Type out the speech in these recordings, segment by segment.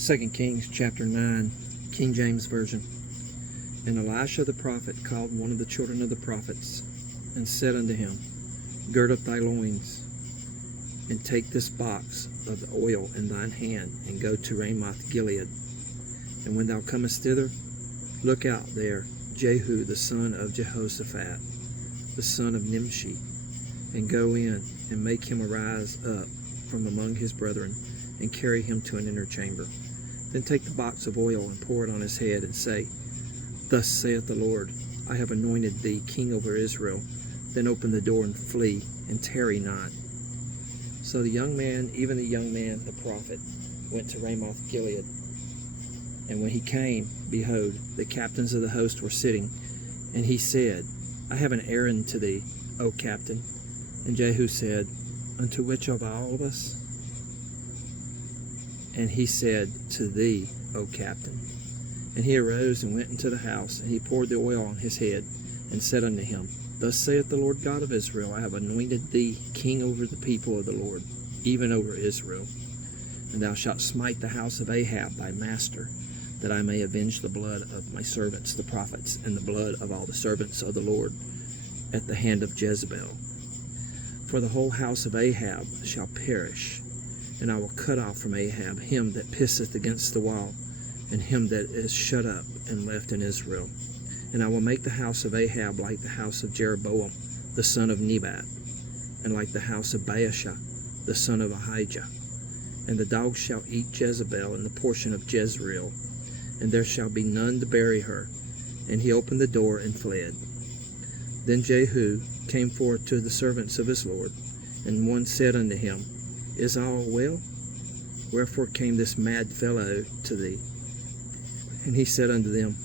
2 Kings chapter 9, King James Version. And Elisha the prophet called one of the children of the prophets, and said unto him, Gird up thy loins, and take this box of the oil in thine hand, and go to Ramoth Gilead. And when thou comest thither, look out there Jehu the son of Jehoshaphat, the son of Nimshi, and go in, and make him arise up from among his brethren, and carry him to an inner chamber. Then take the box of oil, and pour it on his head, and say, Thus saith the Lord, I have anointed thee king over Israel. Then open the door and flee, and tarry not. So the young man, even the young man, the prophet, went to Ramoth Gilead. And when he came, behold, the captains of the host were sitting. And he said, I have an errand to thee, O captain. And Jehu said, Unto which of all of us? And he said, To thee, O captain. And he arose and went into the house, and he poured the oil on his head, and said unto him, Thus saith the Lord God of Israel, I have anointed thee king over the people of the Lord, even over Israel. And thou shalt smite the house of Ahab thy master, that I may avenge the blood of my servants the prophets, and the blood of all the servants of the Lord, at the hand of Jezebel. For the whole house of Ahab shall perish, and I will cut off from Ahab him that pisseth against the wall, and him that is shut up and left in Israel. And I will make the house of Ahab like the house of Jeroboam, the son of Nebat, and like the house of Baasha, the son of Ahijah. And the dogs shall eat Jezebel in the portion of Jezreel, and there shall be none to bury her. And he opened the door and fled. Then Jehu came forth to the servants of his Lord, and one said unto him, Is all well? Wherefore came this mad fellow to thee? And he said unto them,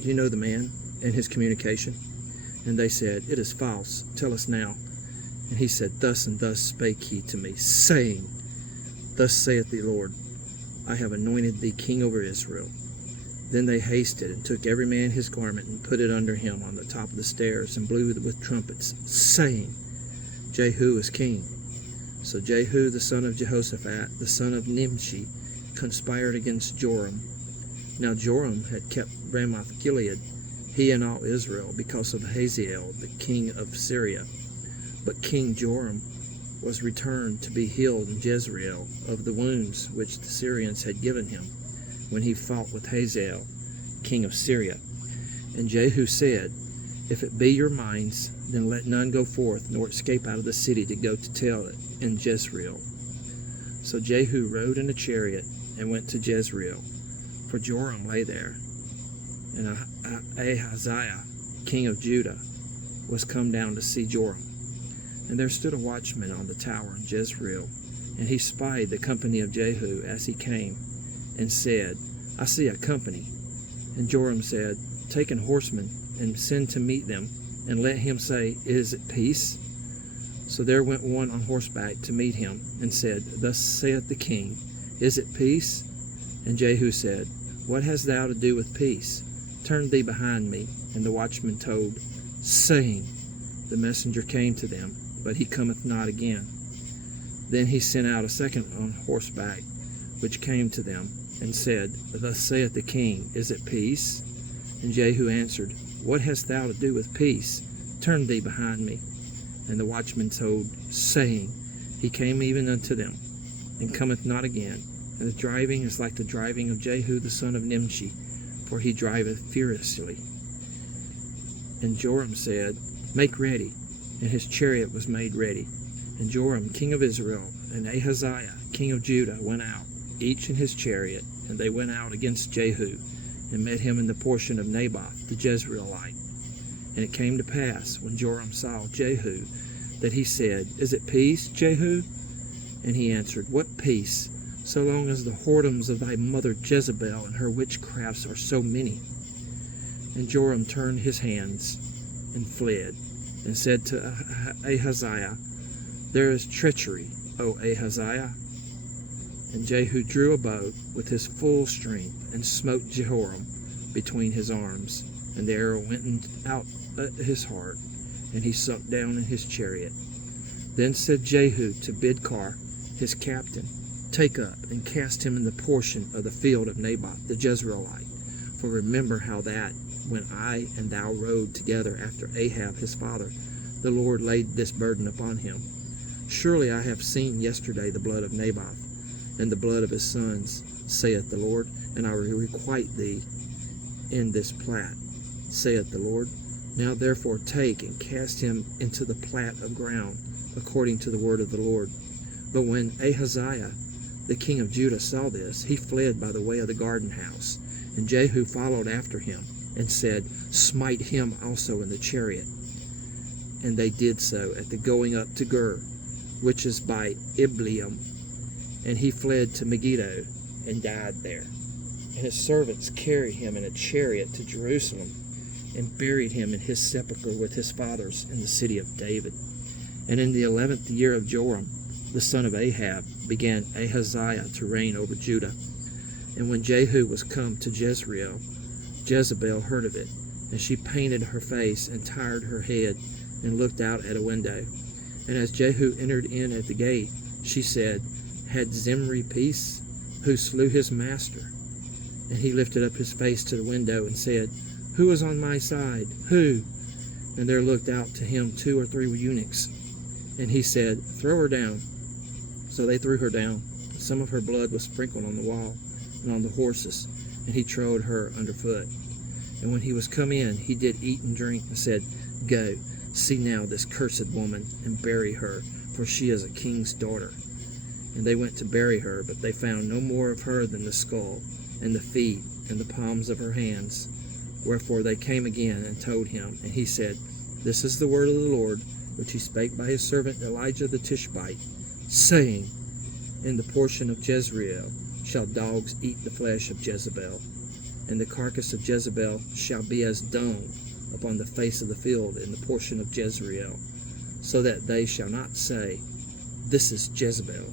You know the man and his communication? And they said, It is false. Tell us now. And he said, Thus and thus spake he to me, saying, Thus saith the Lord, I have anointed thee king over Israel. Then they hasted, and took every man his garment, and put it under him on the top of the stairs, and blew with trumpets, saying, Jehu is king. So Jehu the son of Jehoshaphat, the son of Nimshi, conspired against Joram. Now Joram had kept Ramoth Gilead, he and all Israel, because of Hazael, the king of Syria. But King Joram was returned to be healed in Jezreel of the wounds which the Syrians had given him, when he fought with Hazael, king of Syria. And Jehu said, If it be your minds, then let none go forth, nor escape out of the city to go to tell it in Jezreel. So Jehu rode in a chariot, and went to Jezreel, for Joram lay there. And Ahaziah, king of Judah, was come down to see Joram. And there stood a watchman on the tower in Jezreel, and he spied the company of Jehu as he came, and said, I see a company. And Joram said, Take an horseman, and send to meet them, and let him say, Is it peace? So there went one on horseback to meet him, and said, Thus saith the king, Is it peace? And Jehu said, What hast thou to do with peace? Turn thee behind me. And the watchman told, saying, The messenger came to them, but he cometh not again. Then he sent out a second on horseback, which came to them, and said, Thus saith the king, Is it peace? And Jehu answered, What hast thou to do with peace? Turn thee behind me. And the watchman told, saying, He came even unto them, and cometh not again. And the driving is like the driving of Jehu the son of Nimshi, for he driveth furiously. And Joram said, Make ready. And his chariot was made ready. And Joram king of Israel, and Ahaziah king of Judah went out, each in his chariot, and they went out against Jehu, and met him in the portion of Naboth the Jezreelite. And it came to pass, when Joram saw Jehu, that he said, Is it peace, Jehu? And he answered, What peace, so long as the whoredoms of thy mother Jezebel and her witchcrafts are so many? And Joram turned his hands and fled, and said to Ahaziah, There is treachery, O Ahaziah. And Jehu drew a bow with his full strength, and smote Jehoram between his arms, and the arrow went out at his heart, and he sunk down in his chariot. Then said Jehu to Bidkar, his captain, Take up and cast him in the portion of the field of Naboth the Jezreelite. For remember how that, when I and thou rode together after Ahab his father, the Lord laid this burden upon him. Surely I have seen yesterday the blood of Naboth, and the blood of his sons, saith the Lord, and I will requite thee in this plat, saith the Lord. Now therefore take and cast him into the plat of ground, according to the word of the Lord. But when Ahaziah, the king of Judah, saw this, he fled by the way of the garden house. And Jehu followed after him, and said, Smite him also in the chariot. And they did so at the going up to Gur, which is by Ibleam. And he fled to Megiddo, and died there. And his servants carried him in a chariot to Jerusalem, and buried him in his sepulchre with his fathers in the city of David. And in the 11th year of Joram, the son of Ahab, began Ahaziah to reign over Judah. And when Jehu was come to Jezreel, Jezebel heard of it, and she painted her face and tired her head, and looked out at a window. And as Jehu entered in at the gate, she said, Had Zimri peace, who slew his master? And he lifted up his face to the window and said, Who is on my side? Who? And there looked out to him 2 or 3 eunuchs. And he said, Throw her down. So they threw her down. Some of her blood was sprinkled on the wall and on the horses, and he trode her underfoot. And when he was come in, he did eat and drink, and said, Go, see now this cursed woman, and bury her, for she is a king's daughter. And they went to bury her, but they found no more of her than the skull, and the feet, and the palms of her hands. Wherefore they came again and told him, and he said, This is the word of the Lord, which he spake by his servant Elijah the Tishbite, saying, In the portion of Jezreel shall dogs eat the flesh of Jezebel, and the carcass of Jezebel shall be as dung upon the face of the field in the portion of Jezreel, so that they shall not say, This is Jezebel,